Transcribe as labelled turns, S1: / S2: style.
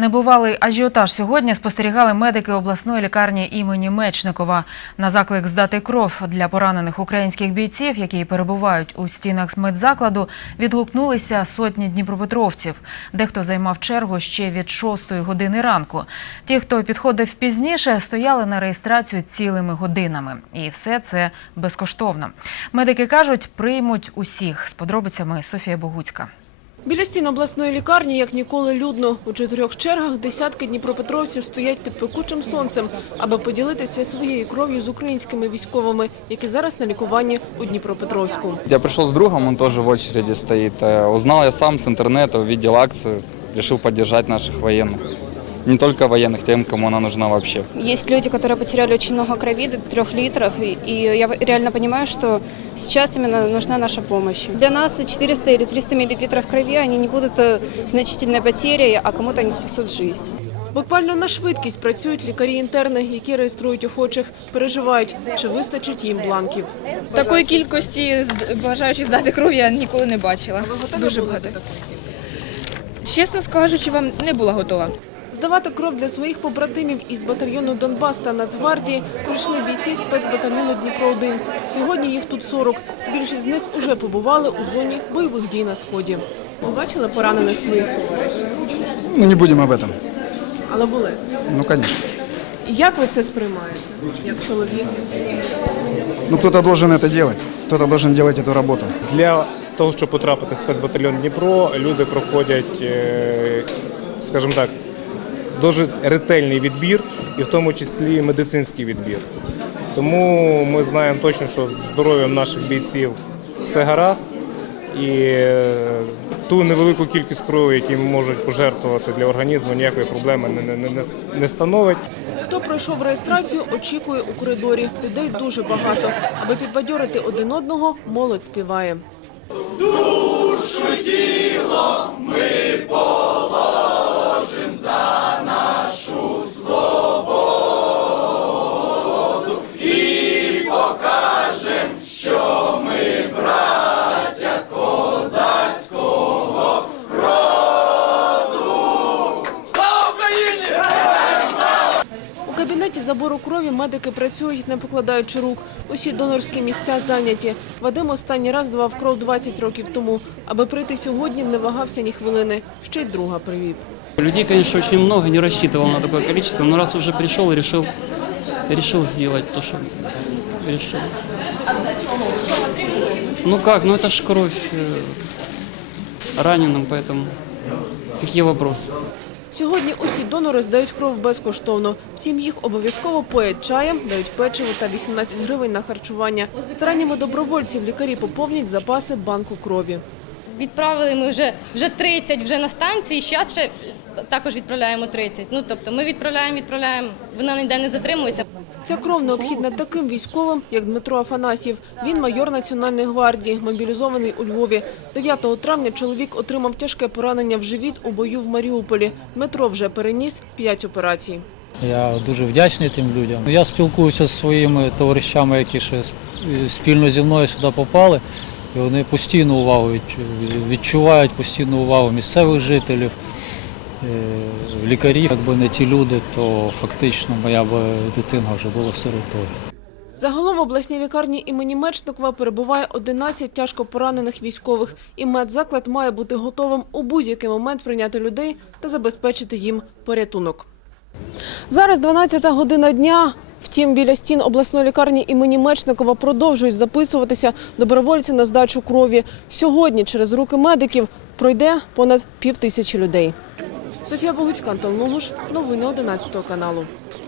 S1: Небувалий ажіотаж сьогодні спостерігали медики обласної лікарні імені Мечникова. На заклик здати кров для поранених українських бійців, які перебувають у стінах медзакладу, відгукнулися сотні дніпропетровців. Дехто займав чергу ще від 6 години ранку. Ті, хто підходив пізніше, стояли на реєстрацію цілими годинами. І все це безкоштовно. Медики кажуть, приймуть усіх. З подробицями Софія Богуцька.
S2: Біля стін обласної лікарні, як ніколи, людно. У чотирьох чергах десятки дніпропетровців стоять під пекучим сонцем, аби поділитися своєю кров'ю з українськими військовими, які зараз на лікуванні у Дніпропетровську.
S3: Я прийшов з другом, він теж в очереді стоїть. Узнав я сам з інтернету, відділ акцію, вирішив підтримати наших военных Не только военных, тем, кому она нужна вообще.
S4: Есть люди, которые потеряли очень много крови, до трех литров, и, и я реально понимаю, что сейчас именно нужна наша помощь. Для нас 400 или 300 миллилитров крови, они не будут э, значительной потерей, а кому-то они спасут жизнь.
S2: Буквально на швидкість працюють лікарі-інтерни, які реєструють охочих, переживають, чи вистачить їм бланків.
S5: Такої кількості з- бажаючих здати кров я ніколи не бачила. Дуже багато. Чесно скажучи, вам не була готова.
S2: Здавати кров для своїх побратимів із батальйону Донбас та Нацгвардії прийшли бійці спецбатальйону Дніпро-1. Сьогодні їх тут 40. Більшість з них уже побували у зоні бойових дій на сході. Ви бачили поранених своїх товаришів?
S6: Ну, не будем об этом.
S2: Але були.
S6: Ну, конечно.
S2: Як ви це сприймаєте? Як чоловік?
S6: Ну, кто-то должен это делать. Кто-то должен делать эту работу.
S7: Для того, щоб потрапити в спецбатальйон Дніпро, люди проходять, е, скажімо так, дуже ретельний відбір, і в тому числі медицинський відбір. Тому ми знаємо точно, що з здоров'ям наших бійців все гаразд. І е, ту невелику кількість крові, які можуть пожертвувати для організму, ніякої проблеми не, не, не, не становить.
S2: Хто пройшов реєстрацію, очікує у коридорі. Людей дуже багато. Аби підбадьорити один одного, молодь співає. Душу, тіло У кабінеті забору крові медики працюють, не покладаючи рук. Усі донорські місця зайняті. Вадим останній раз давав кров 20 років тому. Аби прийти сьогодні, не вагався ні хвилини. Ще й друга привів.
S8: Людей, конечно, очень много, не рассчитывал на такое количество, но раз уже пришел, решил, решил сделать то, что решил. Ну как, ну это ж кровь э, раненым, поэтому какие вопросы?
S2: Сьогодні усі донори здають кров безкоштовно. Втім, їх обов'язково поять чаєм, дають печиво та 18 гривень на харчування. Стараннями добровольців лікарі поповнять запаси банку крові.
S9: Відправили ми вже, вже 30 вже на станції, зараз ще також відправляємо 30. Ну, тобто ми відправляємо, відправляємо, вона ніде не затримується.
S2: Ця кров необхідна таким військовим, як Дмитро Афанасьєв. Він майор Національної гвардії, мобілізований у Львові. 9 травня чоловік отримав тяжке поранення в живіт у бою в Маріуполі. Дмитро вже переніс 5 операцій.
S10: Я дуже вдячний тим людям. Я спілкуюся зі своїми товаришами, які ще спільно зі мною сюди попали. І вони постійну увагу відчувають постійну увагу місцевих жителів, лікарів. Якби не ті люди, то фактично моя би дитина вже була сиротою.
S2: Загалом в обласній лікарні імені Мечникова перебуває 11 тяжко поранених військових. І медзаклад має бути готовим у будь-який момент прийняти людей та забезпечити їм порятунок. Зараз 12 година дня. Втім, біля стін обласної лікарні імені Мечникова продовжують записуватися добровольці на здачу крові. Сьогодні через руки медиків пройде понад пів тисячі людей. Софія Богуцька, Антон Лугуш. Новини 11 каналу.